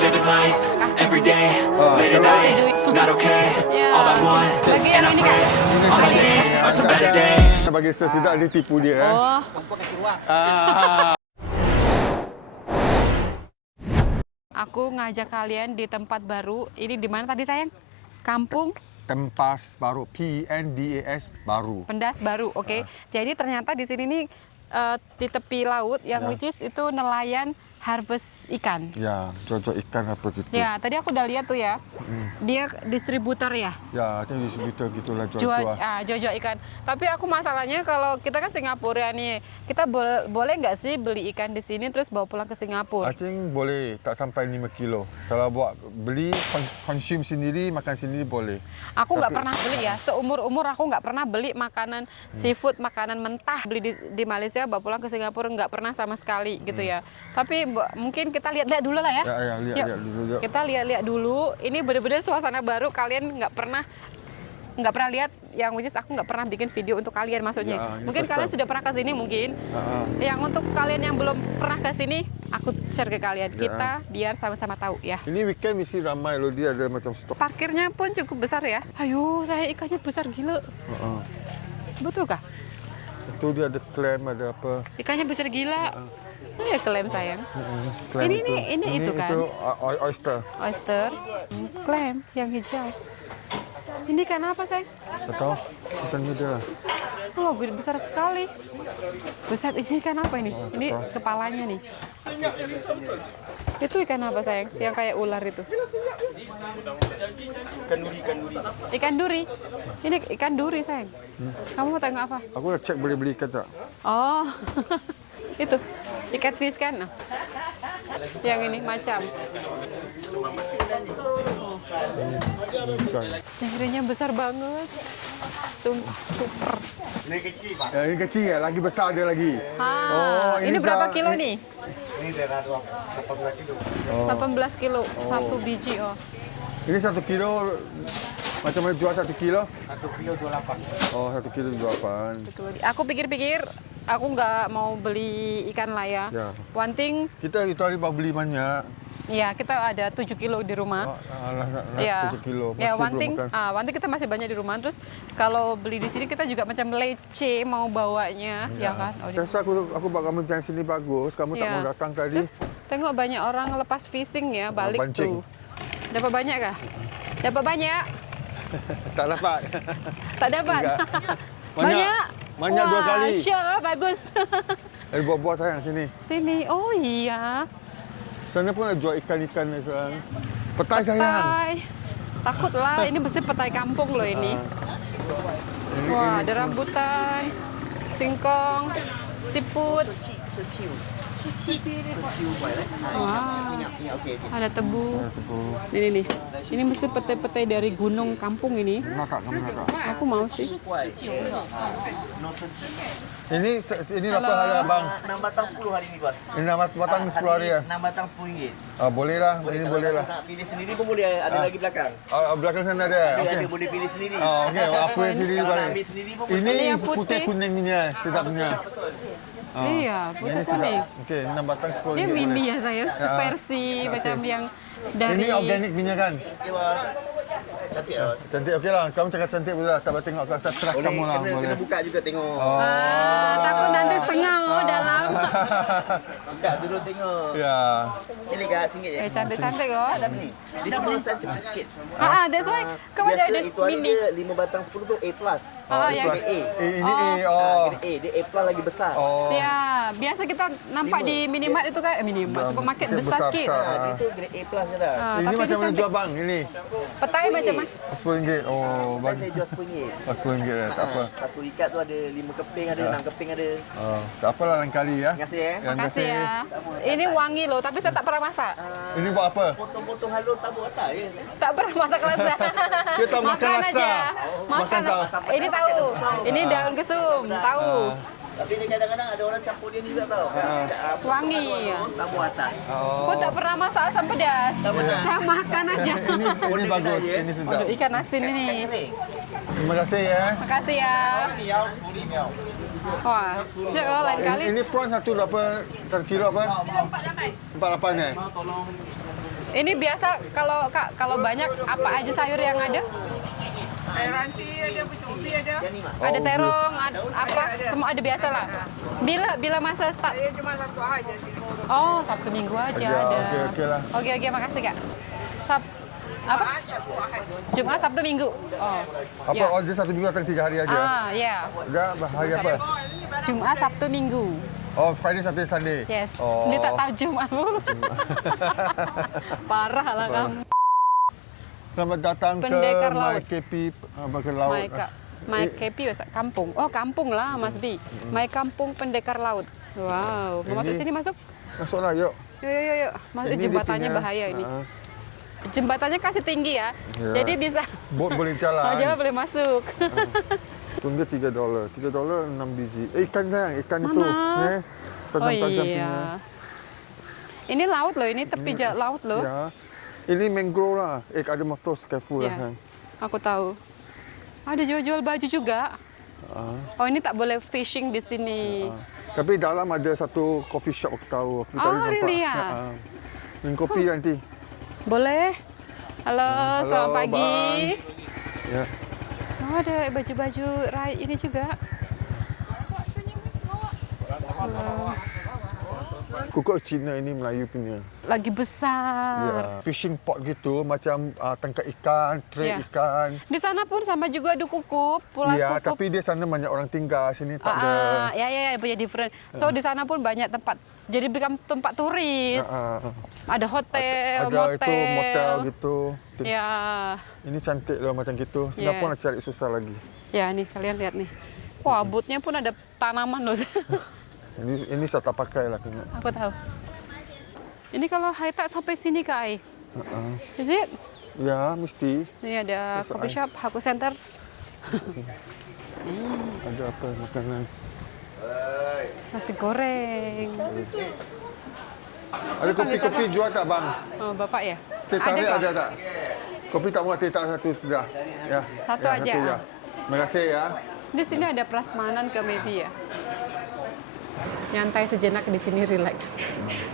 Living life every day, late at night, not okay. All I want, and I pray, all I need are some better days. Bagi sesudah dia tipu dia. Oh, aku ngajak kalian di tempat baru. Ini di mana tadi sayang? Kampung Tempas baru, PNDAS baru. Pendas Baru. Oke. Jadi ternyata di sini nih di tepi laut yang which is itu nelayan harvest ikan. Ya, cocok ikan apa gitu. Ya, tadi aku udah lihat tuh ya. Dia distributor ya. Ya, itu distributor gitulah Jual jual-jual. jual ikan. Tapi aku masalahnya kalau kita kan Singapura nih, kita boleh nggak sih beli ikan di sini terus bawa pulang ke Singapura? I think boleh, tak sampai 5 kilo. Kalau buat beli, konsum sendiri, makan sendiri boleh. Aku nggak pernah beli ya, seumur-umur aku nggak pernah beli makanan seafood, makanan mentah beli di Malaysia, bawa pulang ke Singapura nggak pernah sama sekali gitu ya. Tapi mungkin kita lihat-lihat dulu lah ya. Ya, lihat dulu. Yuk. Kita lihat-lihat dulu. Ini benar-benar suasana baru. Kalian nggak pernah lihat yang which is aku nggak pernah bikin video untuk kalian maksudnya. Ya, Mungkin kalian sudah pernah ke sini mungkin. Yang untuk kalian yang belum pernah ke sini, aku share ke kalian. Kita biar sama-sama tahu ya. Ini weekend mesti ramai loh, dia ada macam stok. Parkirnya pun cukup besar ya. Ayo, saya ikannya besar gila. Betul kah? Itu dia ada clam, ada apa. Ikannya besar gila. Ini ya klaim sayang. Clam Ini itu kan? Itu oyster. Oyster. Klaim yang hijau. Ini ikan apa sayang? Tak tahu, ikan dia lah. Oh, besar sekali. Besar ini ikan apa ini? Ini kepalanya nih. Itu ikan apa sayang? Yang kayak ular itu. Ikan duri. Ini ikan duri sayang. Kamu mau tengok apa? Aku dah cek boleh beli ikan tak? Oh, itu ikan fish kan? Nah. Yang ini macam. Stingraynya besar banget. Sumpah super. Ya, ini kecil ya, lagi besar dia lagi. Ini berapa kilo nih? Ini daerah 18 kilo. 18 kilo, satu biji. Oh. Ini 1 kilo, macam mana jual 1 kilo? 1 kilo 28. Oh, 1 kilo 28. Aku pikir-pikir, aku nggak mau beli ikan lah ya. Ya. One thing, Kita itu hari baru beli banyak. ya kita ada 7 kilo di rumah. Ya, 7 kilo. ya Masih one thing, belum makan. one thing kita masih banyak di rumah. Terus kalau beli di sini kita juga macam lece mau bawanya, ya kan? Oh, Rasa aku buat kamu macam sini bagus, kamu tak Ya. mau datang tadi. Tengok banyak orang lepas fishing ya, balik pancing. tuh. Dapat banyak kah? Dapat banyak? Tak dapat. Tak dapat? Enggak. Banyak? Banyak Wah, 2 kali. syok, bagus. Buat-buat sayang sini. Sini, oh iya. Sana pun ada jual ikan-ikan sayang. Petai sayang. Petai. Takutlah, ini mesti petai kampung loh ini. Wah, ada rambutan, singkong, siput. Wah, ada tebu. Nih. Ini mesti petai-petai dari gunung kampung ini. Nakak, kamu nakak. Aku mau sih. Ini berapa harga bang? 6 batang 10 hari ini, Bos. Ini nama batang 10 hari ya? 6 batang 10 ringgit. Boleh lah, ini boleh lah. Nak pilih sendiri pun boleh, ada lagi belakang. Belakang sana ada. Ada Okey. boleh pilih sendiri. Okey, apa yang sendiri Kalau nak boleh. ambil sendiri pun Ini yang putih putih. kuning ini ya, sedapnya. Iya, Ini putih sedap. kuning. Okey, 6 batang 10 Ini ringgit mini boleh. ya saya, versi macam yang dari. Ini organik punya kan? Okey, Bos. Cantik lah. Cantik, okey lah. Kamu cakap cantik boleh lah. Tak boleh tengok kat trust Boleh, kamu lah. Boleh. kena buka juga tengok. Takut nanti setengah dalam. Buka dulu tengok. Ya. Ini kat RM1 je. Cantik-cantik kok. Ada ni. Dia punya saiz kecil sikit. That's why kau macam Biasa ada itu hari mini. dia 5 batang 10 tu A+. Yang Grade A. Ini Grade A. Dia A+ lagi besar. Ya, biasa kita nampak di minimart itu kan, minimart supermarket besar sikit. Dia tu grade A+ je dah. Ini Tapi macam dia mana cantik. jual bang? Ini Petai macam mana? RM10. Oh, Saya bagus. jual RM10. RM10 lah, tak apa. Satu ikat tu ada 5 keping ada, 6 keping ada. Tak apalah lain kali ya. Terima kasih Terima Makasih ya. Ini wangi loh, tapi saya tak pernah masak. Ini buat apa? Potong-potong halus tabuk atas je. Tak pernah masak rasa. Kita makan rasa. aja. Makan. Makan tahu. Ini tahu. Ini daun kesum, tahu. Tapi ni kadang-kadang ada orang campur dia juga tau. Wangi ya. Tamu atas. Aku tak pernah masak asam pedas. Tak pernah. Saya makan aja. Ini bagus, ya? ini sedap. Aduh, ikan asin ini. Terima kasih ya. Makasih ya. Wah, sejak kalau lain kali. Ini prawn satu berapa? 1 kilo apa? 48 ya? Ini biasa kalau banyak apa aja sayur yang ada? Ranci ada, pucuk ada. Ada Oh, terong, ada apa? Semua ada biasa lah. Bila masa start? Saya cuma satu aja sini. Oh, Sabtu Minggu aja Aja, ada. okey lah. Oke, makasih Kak. Apa? Jumat, Sabtu, Minggu. Oh. Apa ya. order 1 minggu atau 3 hari aja? Ya. Enggak, hari apa? Jumat, Sabtu, Minggu. Oh, Friday, Saturday, Sunday. Yes. Oh. Dia tak tahu Jumat pun. Parah lah kamu. Selamat datang Pendekar ke laut. My KP ke laut. My KP kampung. Oh, kampung lah Mas B. My kampung Pendekar Laut. Wow. Mau masuk Ini- sini masuk? Masuklah, yuk. Yuk. Masuk Ini dia jembatannya punya, bahaya ini. jembatannya Kasih tinggi ya. Ya. Jadi bisa Bot boleh jalan. Jawa boleh masuk. Tunggu $3. $3 6 biji. Ikan sayang, ikan itu. Mana? Tajam-tajam oh iya. punya. Ini laut loh, ini tepi laut loh. Ya. Ini mangrove lah. Ada motor careful lah Ya. sayang. Aku tahu. Ada jual-jual baju juga. Oh, ini tak boleh fishing di sini. Tapi dalam ada satu coffee shop aku tahu. Aku tadi nampak. really ya? Minum kopi nanti. Boleh? Halo, selamat pagi. Ya. Oh, ada baju-baju rai ini juga. Halo. Kukuk Cina ini Melayu punya. Lagi besar. Ya. Fishing pot gitu macam tangkap ikan, tray Ya. ikan. Di sana pun sama juga ada kukup, pulau Ya, kukup. tapi dia sana banyak orang tinggal, sini tak ada. Ya, punya different. So di sana pun banyak tempat. Jadi bukan tempat turis. Ada hotel, Ada motel. itu motel gitu. Ya, Ini cantik loh macam gitu. Singapura Yes. nak cari susah lagi. ya nih kalian lihat nih. Wah, bootnya pun ada tanaman loh. Ini saya tak pakai lah tengok. Aku tahu. Ini kalau high tide sampai sini Kak Ai. Is it? Ya, mesti. Ini ada Besok, coffee Ai. shop, Haku Center. Ada apa makanan. Nasi goreng. Ada kopi-kopi jual tak bang? Oh, Bapak ya? Teh tarik Kak? ada tak? Kopi tak muat, teh tarik satu sudah. Ya. Satu ya, aja. Satu ya. Terima kasih ya. Di sini ada prasmanan ke maybe ya. Nyantai sejenak di sini, relax.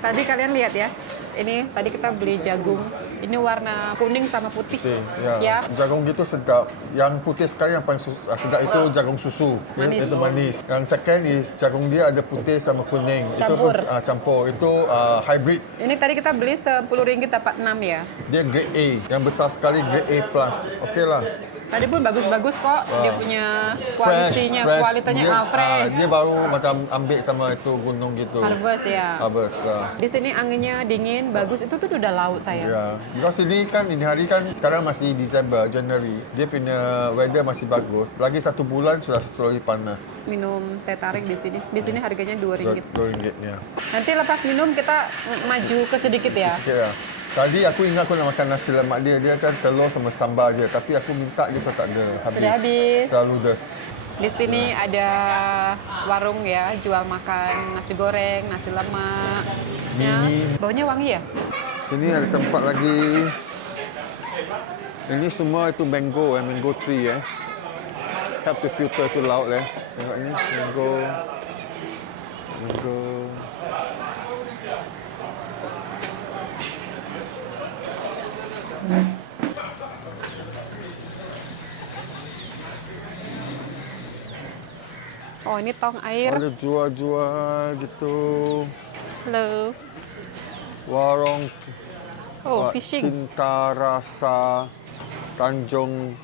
Tadi kalian lihat ya. Ini tadi kita beli jagung. Ini warna kuning sama putih. Okey, ya. Ya. Jagung gitu sedap. Yang putih sekali yang paling sedap itu jagung susu. Manis. Itu manis. Yang second is jagung dia ada putih sama kuning. Campur. Itu pun campur. Itu hybrid. Ini tadi kita beli RM10 dapat 6 ya. Dia grade A. Yang besar sekali grade A+. Okey lah. Tadi pun bagus-bagus kok. Dia punya kualitinya, Dia, fresh. dia baru macam ambil sama itu gunung gitu. Harvest ya. Harvest. Di sini anginnya dingin, bagus. Itu tuh udah laut saya. Ya. Because ini kan ini hari kan sekarang masih Disember, Januari. Dia punya weather masih bagus. Lagi 1 bulan sudah slowly panas. Minum teh tarik di sini. Di sini harganya RM2. RM2 ya. Nanti lepas minum kita maju ke sedikit ya. Okey lah. Tadi aku ingat aku nak makan nasi lemak dia. Dia kan telur sama sambal je. Tapi aku minta dia sudah tak ada. Habis. Sudah habis. Terlalu ludes. Di sini ada warung ya, jual makan nasi goreng, nasi lemak. Ya. Baunya wangi ya? Ini ada tempat lagi. Ini semua itu mango, mango tree ya. Help to filter tu laut ya. Tengok ni mango. Mango. Oh, ini tong air. Ada jual-jual gitu. Halo. Warung Oh, fishing. Cinta Rasa Tanjung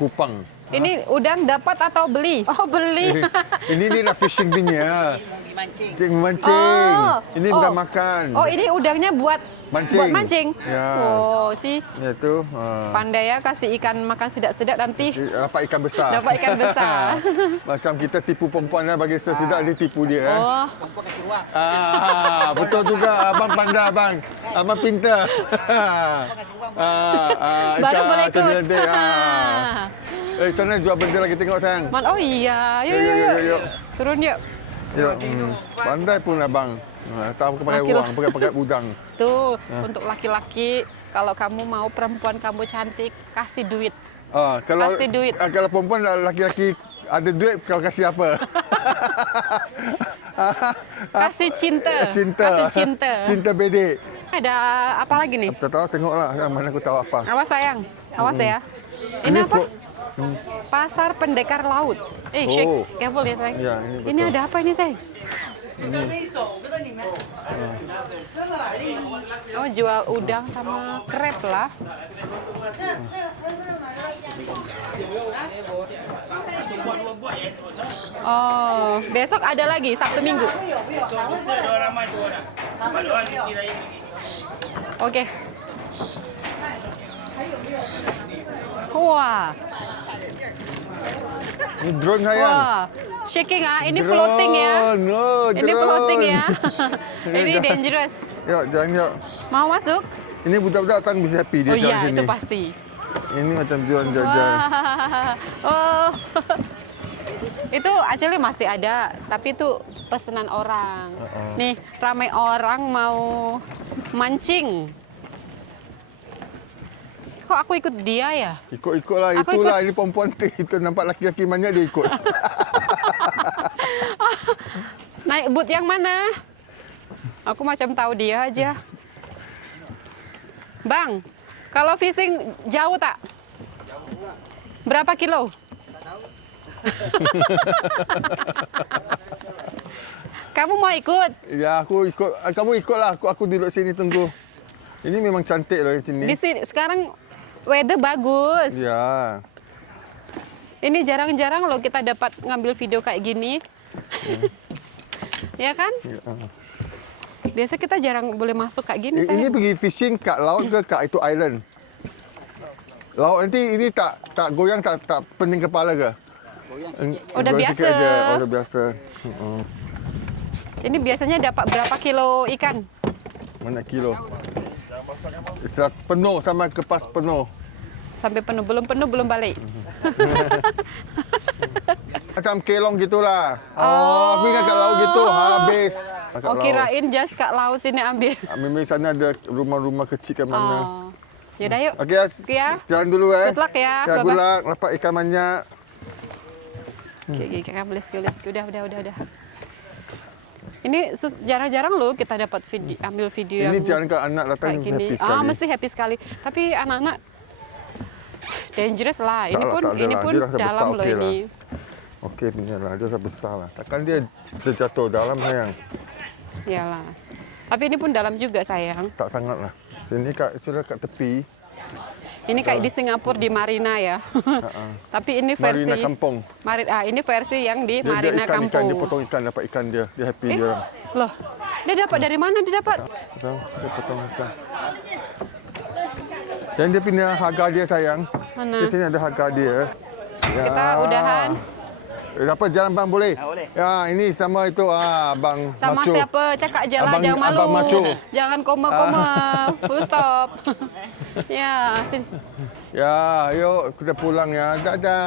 Kupang. Ini udang dapat atau beli? Oh, beli. Ini ni nak fishing punya. Mancing. Mancing. Ini bukan Oh. makan. Oh, ini udangnya buat Mancing. Buat mancing. Ya. Oh, sih. Ya tu. Pandai ya kasih ikan makan sedap-sedap nanti Dapat ikan besar. dapat ikan besar. Macam kita tipu perempuan lah bagi sedap dia tipu dia. Oh, Apa kasih wang? Betul juga abang pandai abang. Abang pintar. baru boleh ikut. Sana jual benda lagi tengok sayang. Oh iya, yuk, Yuk, yuk, yuk, yuk. yuk, yuk. Turun yuk. Ya, pandai pun abang. Tak pakai Laki-laki. uang, pakai udang. Tuh, untuk laki-laki, kalau kamu mau perempuan kamu cantik, kasih duit. Kalau Kasih duit. Kalau perempuan laki-laki ada duit, kau kasih apa? Kasih cinta. Cinta. Kasih cinta. Cinta bedek. Ada apa lagi nih? Tak tahu, tengoklah. Mana aku tahu apa. Awas sayang, awas ya. Ini apa? Pasar Pendekar Laut. Shake, Oh. careful ya sayang. Ya, ini Ini betul. ada apa ini sayang? Oh, jual udang sama krep lah. Oh, besok ada lagi Sabtu Minggu. Oke. Wah, Ini drone sayang. wah, shaking ah. Ini floating ya. No, Ini drone. floating ya. Ini Jangan. dangerous. Yuk, jangan yuk. Mau masuk? Ini budak-budak datang bisa happy dia Oh cari iya, sini. itu pasti. Ini macam jual jajan. Wah. Oh. Itu actually masih ada, tapi itu pesanan orang. Nih, ramai orang mau mancing. Kok aku ikut dia ya? Ikut-ikutlah, Aku itulah. Ini perempuan tu. Itu nampak laki-laki banyak dia ikut. Naik boot yang mana? Aku macam tahu dia aja. Bang, kalau fishing jauh tak? Berapa kilo? Kamu mau ikut? Ya, aku ikut. Kamu ikutlah. Aku duduk sini tunggu. Ini memang cantik loh yang sini. Di sini sekarang weather bagus. Ya. Ini jarang-jarang loh kita dapat ngambil video kayak gini. Ya kan? Ya. Biasa kita jarang boleh masuk kayak gini. Ini Sayang. pergi fishing kat laut ke kat itu island? Laut nanti ini tak goyang, tak pening kepala ke? Udah Goyang biasa. sikit aja. Oh, udah biasa. Ini biasanya dapat berapa kilo ikan? Mana kilo? Penuh sama kepas penuh. Sampai penuh, belum balik. Macam kelong gitulah. Oh, aku ingat kat laut gitu. Habis. Kat Oh, laut. kirain just kat laut sini ambil. Memang sana ada rumah-rumah kecil kat mana. Oh. Yaudah yuk. Okey, As. Oke ya. Jalan dulu Good luck ya. Ya, Bye-bye. good luck. Dapat ikan banyak. Oke, let's go. Udah. Ini jarang-jarang loh kita dapat ambil video Ini yang jangan kalau anak datang kayak gini. happy sekali. Mesti happy sekali. Tapi anak-anak dangerous lah. Ini Tak lah, pun tak ada lah. Dia rasa dalam besar, loh okey lah. ini. Okey punya lah. Dia rasa besar lah. Takkan dia jatuh dalam sayang. Iyalah. Tapi ini pun dalam juga sayang. Tak sangat lah. Sini sudah kat tepi. Ini kayak di Singapura di Marina ya. Tapi ini versi Marina Kampung. ini versi yang di Dia Marina ikan, Kampung. dia potong ikan, dapat ikan dia. Dia happy dia. Loh, dia dapat dari mana dia dapat? Tahu, dia potong ikan. Dan dia pindah harga dia sayang. Mana? Di sini ada harga dia. Ya. Kita udahan. Dapat jalan bang boleh? boleh. Ya, ini sama itu bang Sama Macho. siapa? Cakap je lah, Abang- jangan malu. Abang Macho. Jangan koma-koma. Full stop. Ya, sini. Ya, yuk kita pulang ya. Dadah.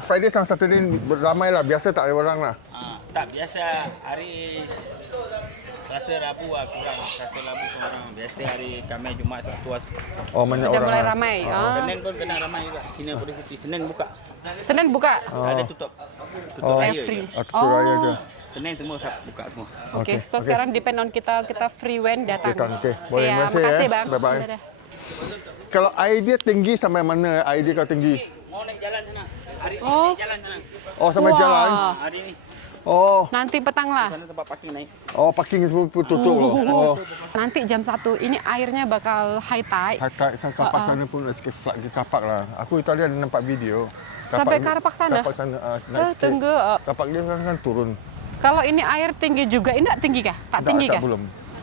Friday sama Saturday ramai lah. Biasa tak ada orang lah. Tak biasa hari Selasa Rabu lah kurang. Selasa Rabu kurang. Biasa hari Khamis Jumaat Sabtu. Oh, banyak Sudah orang mulai lah. ramai. Senin pun kena ramai juga. Sini boleh cuti. Senin buka. Senin buka. Tak ada tutup. Tutup Oh. raya Free. je. Tutup raya je. Senin semua buka semua. Oke, so sekarang depend on kita free when datang. Okey. Boleh. Ya, Terima kasih makasih ya. bang. Bye-bye. Dadah. Kalau idea tinggi sampai mana? Idea kau tinggi? Mau naik jalan sana. Hari ni Oh. naik jalan sana. Oh, sampai Wah. jalan. Hari ni. Oh. Nanti petang lah. Sana tempat parking naik. Oh, parking semua tutup loh. Oh. Nanti jam 1 ini airnya bakal high tide. Hatta sang kapak sana pun ada sikit flood di kapak lah. Aku tadi ada nampak video. Sampai kapak sana? Kapak sana naik sikit. Tunggu. Kapak dia kan turun. Kalau ini air tinggi juga, ini tak tinggi kah? Tak tinggi kah? Belum.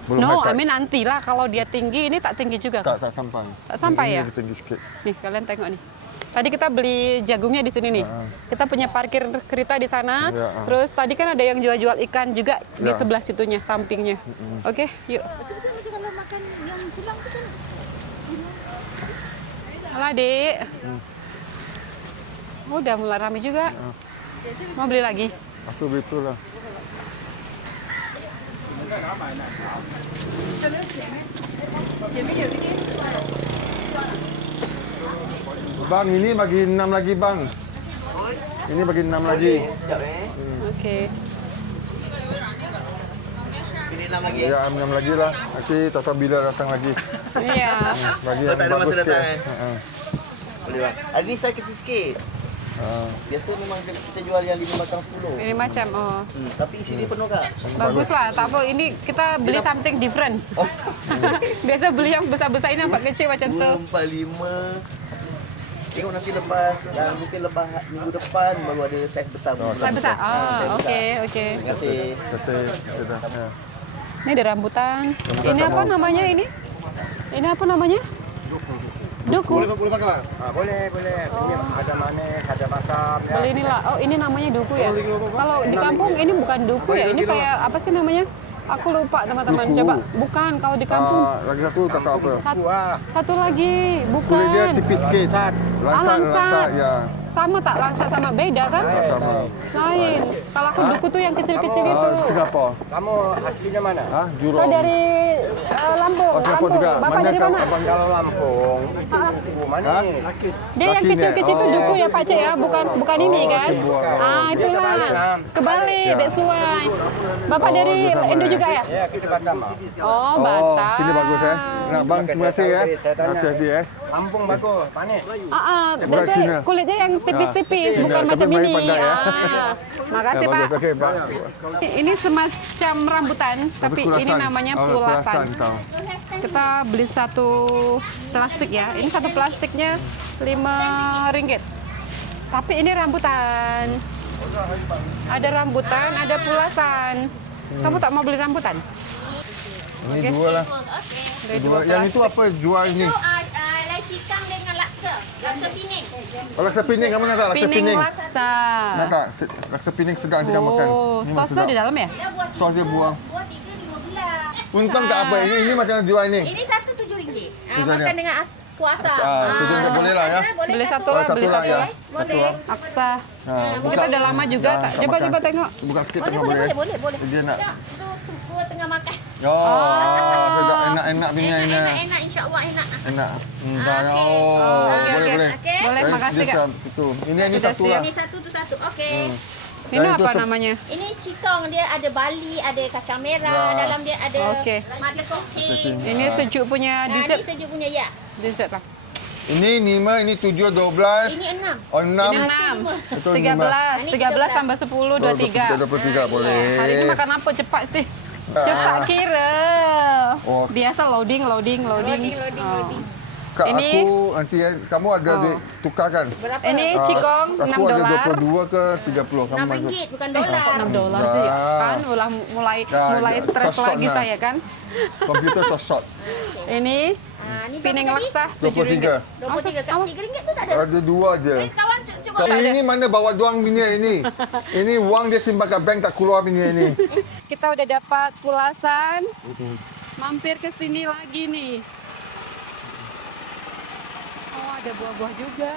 No, high I tide. mean nantilah kalau dia tinggi, ini tak tinggi juga. Tak sampai. Tak sampai Ini ya? lebih tinggi sikit. Nih, kalian tengok nih. Tadi kita beli jagungnya di sini nih. Kita punya parkir kereta di sana. Ya. Terus tadi kan ada yang jual-jual ikan juga di Ya. sebelah situnya, sampingnya. Oke, yuk. Kalau makan yang tulang tu kan Halo, Adik. Udah mulai ramai juga. Mau beli lagi? Aku betul lah. Bang, ini bagi 6 lagi bang. Ini bagi 6 lagi. Sekejap Oke. Pilih 6 lagi. Ya, 6 lagi lah. Nanti tak tahu bila datang lagi. Iya. Bagi Oh, yang tak ada bagus masa ke. datang, eh? Ha. Boleh bang. Hari ni saya kecil sikit. Biasa memang kita jual yang 5 batang 10. Ini macam, oh. Tapi isi dia penuh kak. Bagus lah, tak apa. Ini kita beli something different. Biasa beli yang besar-besar ini nampak kecil macam 2, so. 4, 5. Tengok nanti lepas, mungkin lepas minggu depan baru ada saiz besar. Besar besar. Oh, okey, okey. Terima kasih. Terima kasih. Sudah. Ya. Ini ada rambutan. Rambutan Ini tak apa mau. namanya ini? Ini apa namanya? Duku. Boleh pakai? Boleh. Ini ada manis, ada masam. Ya. Beli inilah. Oh, ini namanya duku ya. Kalau di kampung ini bukan duku ya. Ini kayak apa sih namanya? Aku lupa teman-teman. Duku. Coba. Bukan kalau di kampung. Lagi satu tak tahu apa. Satu lagi, bukan. Kulit dia tipis sikit. Langsat, langsat. ya. Sama tak langsat sama beda kan? Sama. Lain. Kalau aku duku tuh yang kecil-kecil itu. Singapura. Kamu aslinya mana? Ah, Saya Jurong. dari Lampung. Oh, Singapura juga. Bapak Mana dari kau mana? abang? Kalau Lampung, itu duku manis. Dia yang Kakinya. kecil-kecil itu Oh. duku ya Pak Cik ya, bukan ini kan? Ah, itulah. Kebalik, that's why. Bapak dari Indo juga ya? Ya, kita Batam. Oh, Oh, Batam. sini bagus ya. Nah, bang, terima kasih ya. Hati-hati ya. Lampung bagus, manis. Bukan That's Cina. why kulitnya yang tipis-tipis, Cina. bukan Tapi macam Melayu ini. pandai ya. Makasih Ya, Pak. bagus. Okey, Pak. Ini semacam rambutan, tapi ini kulasan. namanya Oh, pulasan. tahu. Kita beli satu plastik ya. Ini satu plastiknya RM5. Tapi ini rambutan. Ada rambutan, ada pulasan. Kamu tak mau beli rambutan? Ini dua lah. Ada Dua. Yang itu apa jual ni? Lai cikang dengan laksa. Laksa pining. Oh, laksa pining. Kamu nak tak laksa Pining pining? laksa. Nak tak? Laksa pining sedap nanti kamu makan. Oh, Ini sosnya sedap. di dalam ya? Dia buat Sos dia buang. buat 3-5 bulan. Untung tak apa. Ini macam jual ni. Ini satu RM7. Tujuh Makan dia. dengan puasa. Tujuh dia boleh lah ya. Boleh Beli satu Oh, lah, satu beli lah satu. ya. Boleh. Laksa. Buka. Kita udah lama juga. Ya, tak? tak Coba makan. tengok. Buka sikit Boleh, tengah boleh, boleh. boleh. Dia nak. Itu dua tengah makan. Oh, sedap. Enak-enak punya enak. Enak, insya-Allah enak. Enak. Okey. Oh, Okey, boleh okey. boleh. Okey. Boleh, makasih Kak. Itu. Ini Sudah satu siap. lah. Ini satu tu satu. Okey. Ini Dan itu apa namanya? Ini cikong, dia ada bali, ada kacang merah, Ya. dalam dia ada Okey. mata kucing. Ini sejuk punya Nah, ini dessert. sejuk punya ya. Dessert lah. Ini 5, ini 7, 12. Ini 6. Oh, 6. Ini 6. Betul, 13. Ini 13 13. tambah 10, 23. 23 boleh. Hari ini makan apa cepat sih? Cepat kira. Oh. Biasa loading. Loading. Kak, Ini- aku nanti kamu ada duit tukar kan? Berapa? Ini cikong Aku ada $6. 22 ke 30. Kamu masuk. RM6 bukan dolar. $6 sih. Kan mulai Ya, stres sosok lagi lah. saya kan. Komputer sosot. Ini Ini pining berapa tadi? laksa 23. RM7. 23 kat RM3 tu tak ada. Ada 2 je. Kawan cuba Tapi ini mana bawa duang punya ini? Ini wang dia simpan kat bank tak keluar punya ini. Kita udah dapat pulasan. Mampir ke sini lagi nih. Oh, ada buah-buah juga.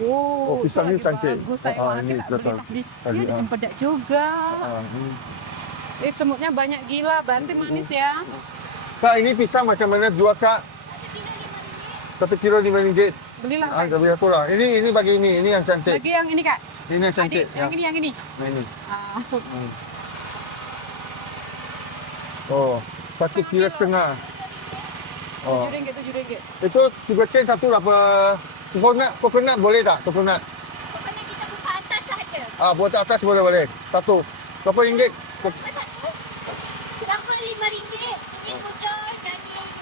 Oh, itu pisang ni lagi cantik. Bagus, saya Ah, malah ini kita betul. beli tadi. Tadi, Ini ada ah. cempedak juga. Ini. Semutnya banyak gila, banting manis ya. Kak, ini pisang macam mana jual kak? 1 kilo RM5. Belilah. Ah, bagi aku lah. Ini bagi ini yang cantik. Bagi yang ini Kak. Ini yang cantik. Adik, yang ini. Nah, ini. Ah. Oh, 1,5 kilo. Oh. RM7. Itu sugar cane satu berapa? Coconut boleh tak? Coconut. Pokoknya kita buka asas sahaja. Ah, buat atas boleh. Satu. Berapa ringgit? Satu. Berapa RM5? Ini pucuk dan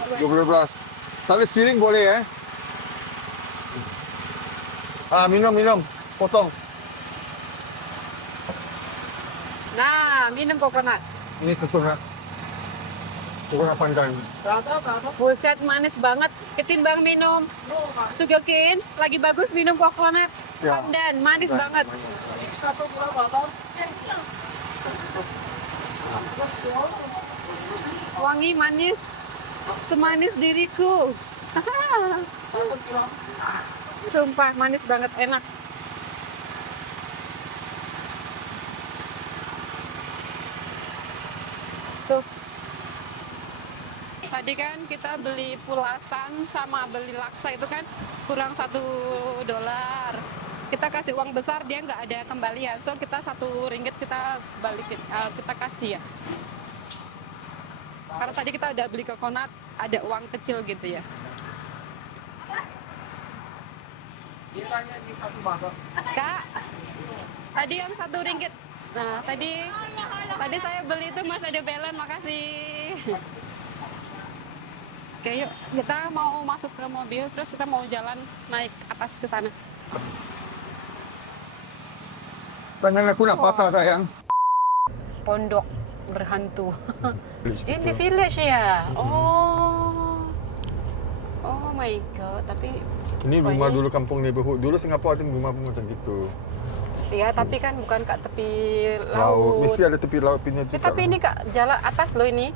ini 12. Tak ada siling boleh Ah, minum. Potong. Nah, minum coconut. Ini coconut. Coconut pandan. Buset, manis banget. Ketimbang minum sugar cane, lagi bagus minum coconut. Ya. Pandan, manis banget. Wangi, manis. Semanis diriku. Sumpah, manis banget, enak. Tuh. Tadi kan kita beli pulasan sama beli laksa itu kan kurang $1. Kita kasih uang besar, dia nggak ada kembalian. So kita RM1 kita balikin, kita kasih ya. Karena tadi kita udah beli coconut, ada uang kecil gitu ya. Kak, tadi yang RM1. Nah, tadi saya beli itu masih ada balance, makasih. Oke, yuk kita mau masuk ke mobil, terus kita mau jalan naik atas ke sana. Tangan aku nak patah sayang. Pondok berhantu. Ini village ya? Oh my god, tapi Ini rumah Pokoknya- dulu kampung neighborhood. Dulu Singapura ada rumah pun macam gitu. ya tapi kan bukan kat tepi Laut. laut. Mesti ada tepi laut pinnya juga. Tapi ini kak jalan atas loh ini.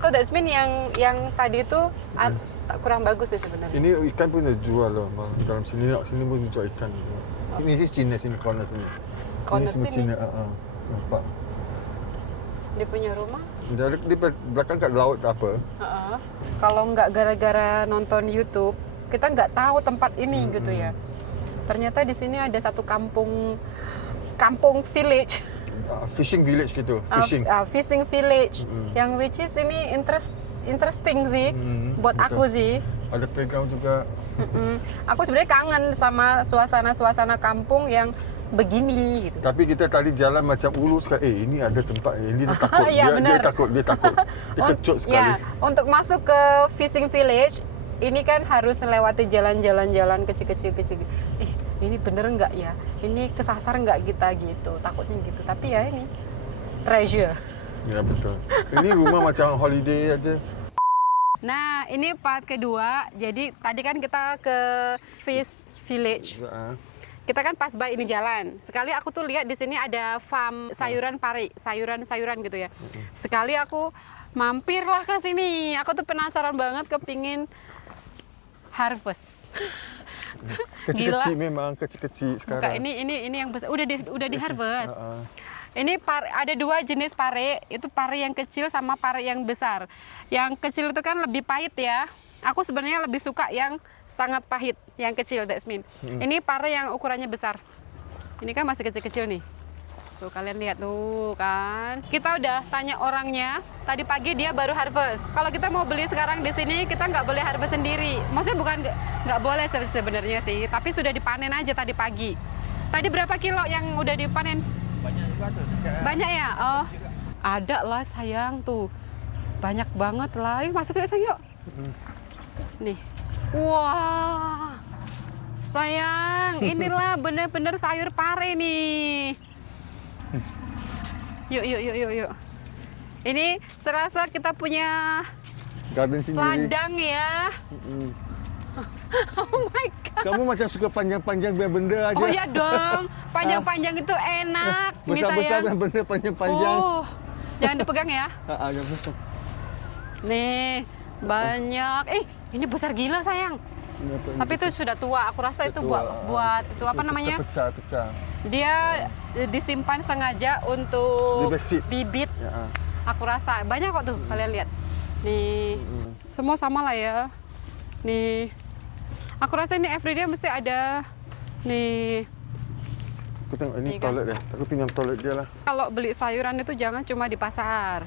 So that's mean yang tadi itu kurang bagus sih sebenarnya. Ini ikan pun dah jual loh. Dalam sini pun jual ikan. Ini sih Cina sini, corner sini. Corner semua sini? Cina. Nampak. Dia punya rumah. Di belakang kat laut tak apa. Kalau nggak gara-gara nonton YouTube, kita nggak tahu tempat ini gitu ya. Ternyata di sini ada satu kampung village, Fishing village gitu. Fishing. fishing village, yang which is ini interesting sih buat betul. aku sih. Ada playground juga. Aku sebenarnya kangen sama suasana kampung yang begini gitu. Tapi kita tadi jalan macam ulu sekali. Ini ada tempat. Ini dia takut. Iya, dia benar. takut. Dia kecut sekali. Ya, untuk masuk ke fishing village ini kan harus melewati jalan-jalan kecil-kecil. Ini bener nggak ya? Ini kesasar nggak kita gitu? Takutnya gitu. Tapi ya ini treasure. Ya betul. Ini rumah macam holiday aja. Nah, ini part kedua. Jadi tadi kan kita ke fish village. Kita kan pas by ini jalan. Sekali aku tuh lihat di sini ada farm sayuran pari, sayuran-sayuran gitu ya. Sekali aku mampirlah ke sini. Aku tuh penasaran banget kepingin harvest. Kecil-kecil memang, kecil-kecil sekarang. Bukan, ini yang besar. Udah di harvest. Ini ada dua jenis pare, itu pare yang kecil sama pare yang besar. Yang kecil itu kan lebih pahit ya. Aku sebenarnya lebih suka yang sangat pahit, yang kecil, that's mean. Ini pare yang ukurannya besar. Ini kan masih kecil-kecil nih. Tuh kalian lihat tuh kan. Kita udah tanya orangnya, tadi pagi dia baru harvest. Kalau kita mau beli sekarang di sini, kita nggak boleh harvest sendiri. Maksudnya bukan nggak boleh sebenarnya sih, tapi sudah dipanen aja tadi pagi. Tadi berapa kilo yang udah dipanen? Banyak juga tuh. Banyak ya? Oh, ada lah sayang tuh. Banyak banget lah. Yuk masuk yuk sayang yuk. Nih. Wah. Sayang, inilah bener-bener sayur pare nih. Yuk. Ini serasa kita punya Garden sendiri. ladang ya. Oh my god. Kamu macam suka panjang-panjang biar benda aja. Oh ya dong, panjang-panjang itu enak. Nih, Besar-besar sayang. biar benda panjang-panjang. Jangan dipegang ya. Jangan besar. Nih, banyak. Ini besar gila sayang. Tapi itu sudah tua. Aku rasa itu buat itu apa namanya? Pecah. Dia disimpan sengaja untuk bibit. Ya. Aku rasa banyak kok tuh, kalian lihat. Nih, semua sama lah ya. Nih, aku rasa ini everyday mesti ada. Nih, Aku tengok ini Nih kan. toilet dia. Aku pinjam toilet dia lah. kalau beli sayuran itu jangan cuma di pasar.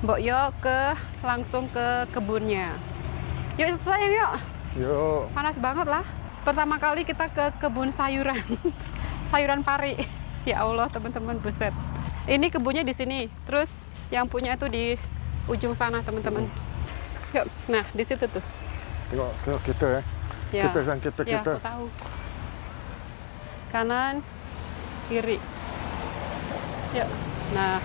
Mbok yo langsung ke kebunnya. Yuk sayang yuk. Yuk. Panas banget lah. Pertama kali kita ke kebun sayuran. Sayuran pari. Ya Allah, teman-teman, buset. Ini kebunnya di sini. Terus yang punya itu di ujung sana, teman-teman. Yuk. Nah, di situ tuh. Tengok kita ya. Ya. Kita sang kita. Ya, aku tahu. Kanan, kiri. Yuk. Nah,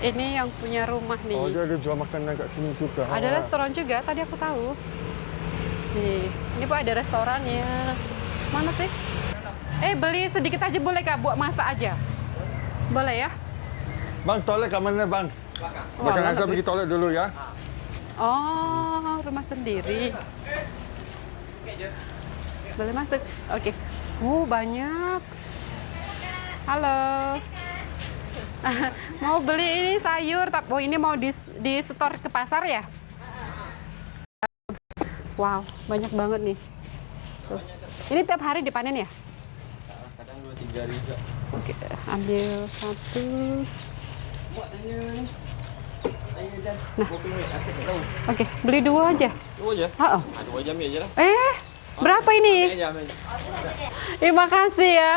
ini yang punya rumah nih. Oh, dia ada jual makanan kat sini juga. Ada restoran juga, tadi aku tahu. Nih, ini Pak ada restorannya. Mana sih? Beli sedikit aja boleh Kak, buat masak aja. Boleh ya? Bang, toilet kat mana bang? Belakang alah, Azhar lebih- pergi toilet dulu ya. Oh, rumah sendiri. Boleh masuk? Oke. Banyak. Halo. Mau beli ini sayur, tapi oh, ini mau di setor ke pasar ya? Wow, banyak banget nih. Tuh. Ini tiap hari dipanen ya? Kadang 2-3 hari juga. Oke, ambil satu. Nah, oke, beli 2 aja. 2 aja? Oh, 2 jam aja lah. berapa ini? Terima kasih ya.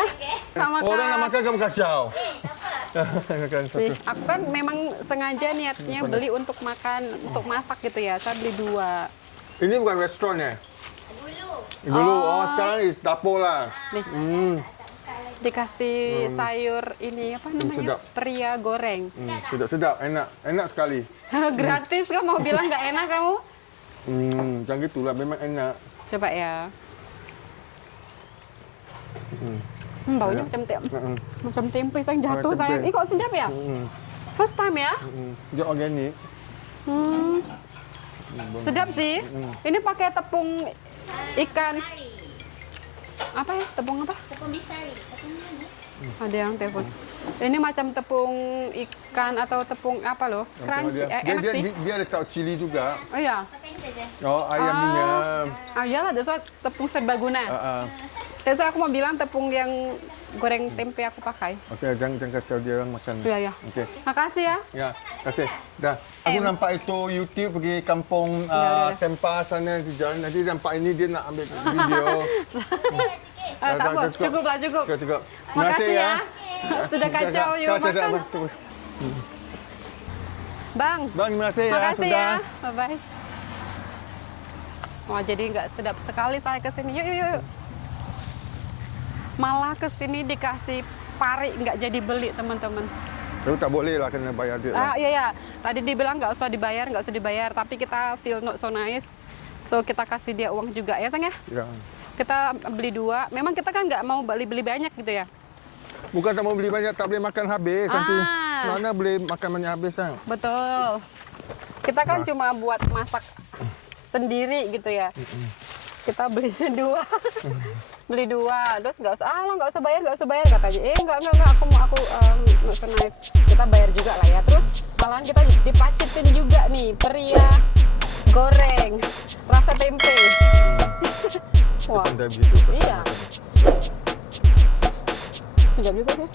Sama Orang nak Kak. makan kamu kacau. Makan satu. Nih, aku kan memang sengaja niatnya beli untuk makan, untuk masak gitu ya. Saya beli 2. Ini bukan restoran ya? Dulu. Oh, sekarang is dapur lah. Nih. Dikasih sayur ini apa namanya? sedap. Pria goreng. Sedap, enak. Enak sekali. Gratis, kamu mau bilang nggak enak kamu? Jangan gitulah, memang enak. Coba ya. Baunya macam tempe yang jatuh tempe. sayang. Ih kok sedap ya? First time ya? Dia organik. Sedap sih. Ini pakai tepung ikan. Apa ya? Tepung apa? Tepung bisari. Tepung mana? Ada yang telepon. Ini macam tepung ikan atau tepung apa loh? Crunchy. Enak sih. Dia letak cili juga. Oh iya. Pakai ini saja. Oh, ayam minyak. Ah iyalah, dasar tepung serbaguna. Jadi aku mau bilang tepung yang goreng tempe aku pakai. Okey, jangan kacau dia orang makan. Iya ya. Okey. Makasih ya. Ya, kasih. Dah. Aku nampak itu YouTube pergi kampung Tempa sana di jalan. Nanti nampak ini dia nak ambil video. Tak apa, cukup lah, cukup. Cukup. Terima Makasih kasih ya. Sudah kacau you makan. Bang, Bang, terima kasih ya. makasih Sudah. ya. Bye-bye. Wah, jadi nggak sedap sekali saya kesini. Yuk, yuk, yuk. Malah kesini dikasih pari, nggak jadi beli, teman-teman. Tapi tak boleh lah, kena bayar dia. Ah, iya, ya. Tadi dibilang nggak usah dibayar. Tapi kita feel not so nice. So, kita kasih dia uang juga ya, Sang ya? Ya. Kita beli 2. Memang kita kan nggak mau beli banyak gitu ya? Bukan tak mau beli banyak, tak boleh makan habis. Nanti Ah. mana boleh makan banyak habis kan? Betul. Kita kan cuma buat masak sendiri gitu ya. Kita beli 2. Beli 2. Terus nggak usah bayar katanya. Enggak, aku not so nice. Kita bayar juga lah ya. Terus malahan kita dipacitin juga nih, pria goreng rasa tempe. Wah. Pandai begitu. Iya. Sekejap juga sih.